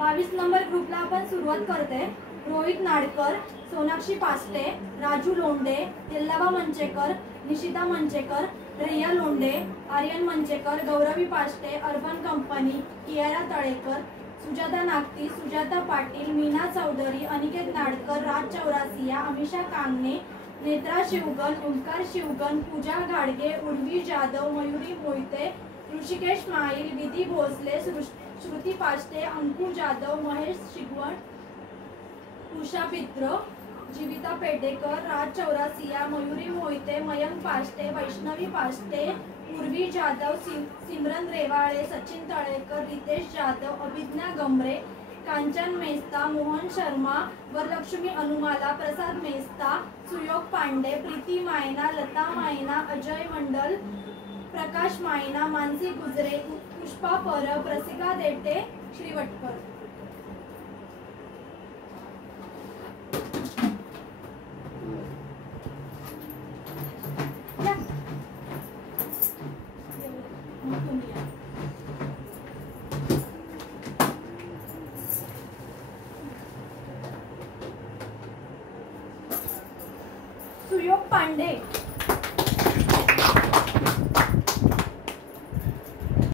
22 number ग्रुपला आपण सुरुवात करते। रोहित नाडकर, सोनाक्षी पास्टे, राजू लोंढे, यल्लाबा मंचेकर, निशिता मंचेकर, रेया Londhe, Aryan Manchekar, Gauravi past, urban company, Kiara Talekar, Sujata नागती, Sujata Patil, Meena Chaudhari, Aniket Nadkar, राज चौरासिया, अमिषा कांगणे, नेत्रा शिवगन, ओंकार शिवगन, पूजा गाडगे, उर्वी जाधव, मयुरी मोहिते, ऋषिकेश माईल, विधी भोसले, श्रुती पास्टे, अंकुर जाधव, महेश शिगवण, उषा पित्र, जीविता पेटेकर, राज चौरासिया, मयुरी मोहिते, मयंक पास्टे, वैष्णवी पास्टे, उर्वी जाधव, सिमरन रेवाळे, सचिन तळेकर, रितेश जाधव, अभिज्ञा गमरे, कांचन मेस्ता, मोहन शर्मा, वरलक्ष्मी अनुमाला, प्रसाद मेस्ता, सुयोग पांडे, प्रीती मायना, लता मायना, अजय मंडल, प्रकाश मायना, मानसी गुजरे, पुष्पा परब, रसिका देटे, श्रीवटकर। सुयोग पांडे,